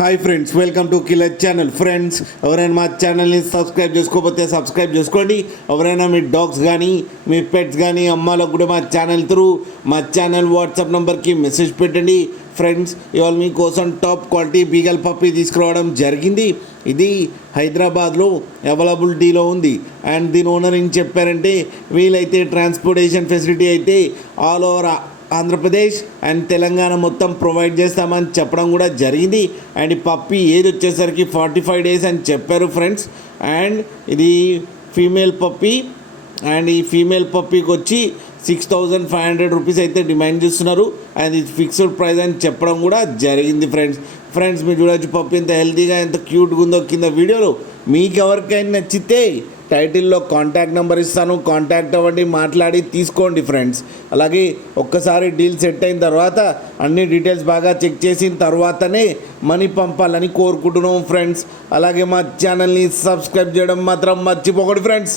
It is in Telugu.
Hi friends, welcome to killer channel. Friends, ఎవరైనా మా ఛానల్ని సబ్స్క్రైబ్ చేసుకోకపోతే సబ్స్క్రైబ్ చేసుకోండి. ఎవరైనా మీ డాగ్స్ కానీ మీ పెట్స్ కానీ అమ్మాలకు కూడా మా ఛానల్ వాట్సాప్ నెంబర్కి మెసేజ్ పెట్టండి. ఫ్రెండ్స్, ఇవాళ మీకోసం టాప్ క్వాలిటీ బీగల్ పప్పీ తీసుకురావడం జరిగింది. ఇది హైదరాబాద్లో అవైలబిలిటీలో ఉంది. అండ్ దీని ఓనర్ ఏం చెప్పారంటే, వీలైతే ట్రాన్స్పోర్టేషన్ ఫెసిలిటీ అయితే all over Andhra Pradesh and Telangana మొత్తం ప్రొవైడ్ చేస్తామని చెప్పడం కూడా జరిగింది. అండ్ ఈ పప్పీ ఏజ్ వచ్చేసరికి 45 days అని చెప్పారు ఫ్రెండ్స్. అండ్ ఇది ఫీమేల్ పప్పీ. అండ్ ఈ ఫీమేల్ పప్పీకి వచ్చి 6,500 రూపీస్ అయితే డిమాండ్ చేస్తున్నారు. అండ్ ఇది ఫిక్స్డ్ ప్రైస్ అని చెప్పడం కూడా జరిగింది ఫ్రెండ్స్. మీరు చూడొచ్చు పప్పీ ఎంత హెల్తీగా ఎంత క్యూట్గా ఉందో కింద వీడియోలో. మీకు ఎవరికైనా నచ్చితే టైటిల్లో కాంటాక్ట్ నెంబర్ ఇస్తాను, కాంటాక్ట్ అవ్వండి, మాట్లాడి తీసుకోండి ఫ్రెండ్స్. అలాగే ఒక్కసారి డీల్ సెట్ అయిన తర్వాత అన్ని డీటెయిల్స్ బాగా చెక్ చేసిన తర్వాతనే మనీ పంపాలని కోరుకుంటున్నాం ఫ్రెండ్స్. అలాగే మా ఛానల్ని సబ్స్క్రైబ్ చేయడం మాత్రం మర్చిపోకండి ఫ్రెండ్స్.